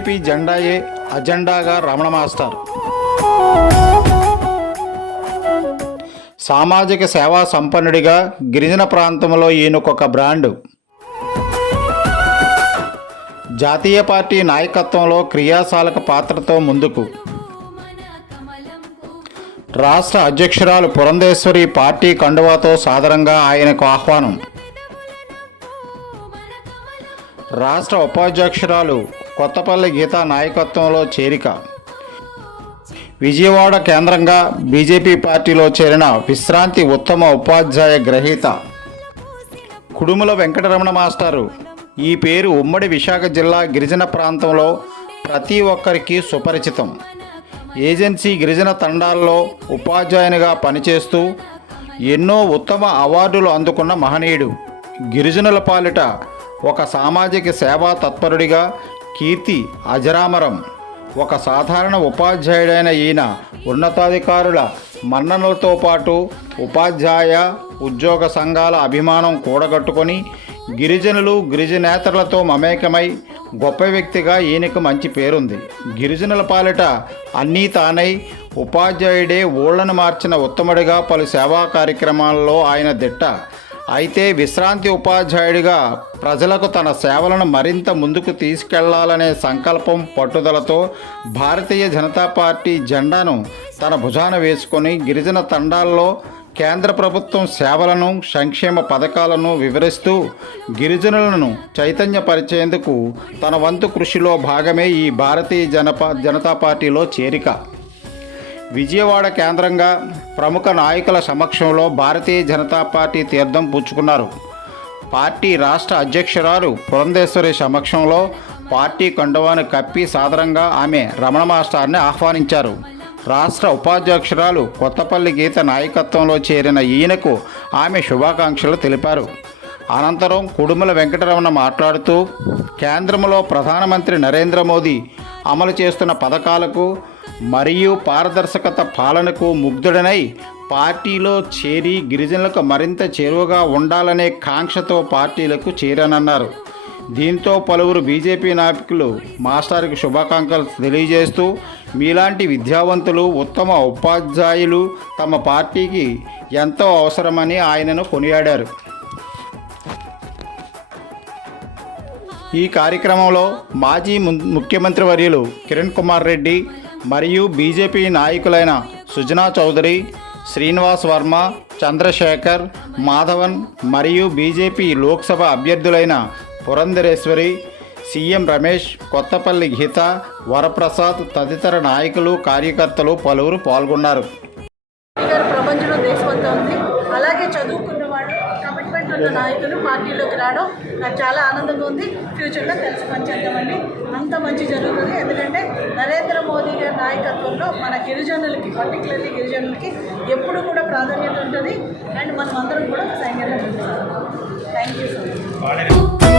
BJP జెండాయే అజెండాగా Ramana master సామాజిక సేవా సంపన్నుడిగా గిరిజన ప్రాంతంలో ఈయనకొక బ్రాండు. జాతీయ పార్టీ నాయకత్వంలో క్రియాశాలక పాత్రతో ముందుకు. రాష్ట్ర అధ్యక్షురాలు పురంధేశ్వరి పార్టీ కండువాతో సాదరంగా ఆయనకు ఆహ్వానం. రాష్ట్ర ఉపాధ్యక్షురాలు కొత్తపల్లి గీతా నాయకత్వంలో చేరిక. విజయవాడ కేంద్రంగా బీజేపీ పార్టీలో చేరిన విశ్రాంతి ఉత్తమ ఉపాధ్యాయ గ్రహీత. కుడుముల వెంకటరమణ మాస్టారు. ఈ పేరు ఉమ్మడి విశాఖ జిల్లా గిరిజన ప్రాంతంలో ప్రతి ఒక్కరికి సుపరిచితం. ఏజెన్సీ గిరిజన తండాల్లో ఉపాధ్యాయునిగా పనిచేస్తూ ఎన్నో ఉత్తమ అవార్డులు అందుకున్న మహనీయుడు. గిరిజనుల పాలిట ఒక సామాజిక సేవా తత్పరుడిగా కీర్తి అజరామరం. ఒక సాధారణ ఉపాధ్యాయుడైన ఈయన ఉన్నతాధికారుల మన్ననలతో పాటు ఉపాధ్యాయ ఉద్యోగ సంఘాల అభిమానం కూడగట్టుకొని గిరిజనులు గిరిజనేతరులతో మమేకమై గొప్ప వ్యక్తిగా ఈయనకు మంచి పేరుంది. గిరిజనుల పాలిట అన్నీ తానై ఉపాధ్యాయుడే ఊళ్ళను మార్చిన ఉత్తముడిగా పలు సేవా కార్యక్రమాల్లో ఆయన దిట్ట అయితే విశ్రాంతి ఉపాధ్యాయుడిగా ప్రజలకు తన సేవలను మరింత ముందుకు తీసుకెళ్ళాలనే సంకల్పం పట్టుదలతో భారతీయ జనతా పార్టీ జెండాను తన భుజాన వేసుకొని గిరిజన తండాల్లో కేంద్ర ప్రభుత్వం సేవలను సంక్షేమ పథకాలను వివరిస్తూ గిరిజనులను చైతన్యపరిచేందుకు తన వంతు కృషిలో భాగమే ఈ భారతీయ జనపా జనతా పార్టీలో చేరిక. విజయవాడ కేంద్రంగా ప్రముఖ నాయకుల సమక్షంలో భారతీయ జనతా పార్టీ తీర్థం పుచ్చుకున్నారు. పార్టీ రాష్ట్ర అధ్యక్షురాలు పురంధేశ్వరి సమక్షంలో పార్టీ కండువాను కప్పి సాదరంగా ఆమె రమణ మాస్టార్ని ఆహ్వానించారు. రాష్ట్ర ఉపాధ్యక్షురాలు కొత్తపల్లి గీత నాయకత్వంలో చేరిన ఈయనకు ఆమె శుభాకాంక్షలు తెలిపారు. అనంతరం కుడుమల వెంకటరమణ మాట్లాడుతూ కేంద్రంలో ప్రధానమంత్రి నరేంద్ర మోదీ అమలు చేస్తున్న పథకాలకు మరియు పారదర్శకత పాలనకు ముగ్ధుడనై పార్టీలో చేరి గిరిజనులకు మరింత చేరువగా ఉండాలనే కాంక్షతో పార్టీలకు చేరానన్నారు. దీంతో పలువురు బీజేపీ నాయకులు మాస్టర్కి శుభాకాంక్షలు తెలియజేస్తూ మీలాంటి విద్యావంతులు ఉత్తమ ఉపాధ్యాయులు తమ పార్టీకి ఎంతో అవసరమని ఆయనను కొనియాడారు. ఈ కార్యక్రమంలో మాజీ ము- ముఖ్యమంత్రి వర్యులు కిరణ్ కుమార్ రెడ్డి మరియు బీజేపీ నాయకులైన సుజనా చౌదరి శ్రీనివాస్ వర్మ చంద్రశేఖర్ మాధవన్ మరియు బీజేపీ లోక్సభ అభ్యర్థులైన పురంధరేశ్వరి సీఎం రమేష్ కొత్తపల్లి గీత వరప్రసాద్ తదితర నాయకులు కార్యకర్తలు పలువురు పాల్గొన్నారు. ఉన్న నాయకులు పార్టీలోకి రావడం నాకు చాలా ఆనందంగా ఉంది. ఫ్యూచర్లో కలిసి పనిచేద్దామండి అంత మంచి జరుగుతుంది. ఎందుకంటే నరేంద్ర మోదీ గారి నాయకత్వంలో మన గిరిజనులకి పర్టికులర్లీ గిరిజనులకి ఎప్పుడు కూడా ప్రాధాన్యత ఉంటుంది. అండ్ మనం అందరం కూడా సైన్యంగా థ్యాంక్ యూ సో మచ్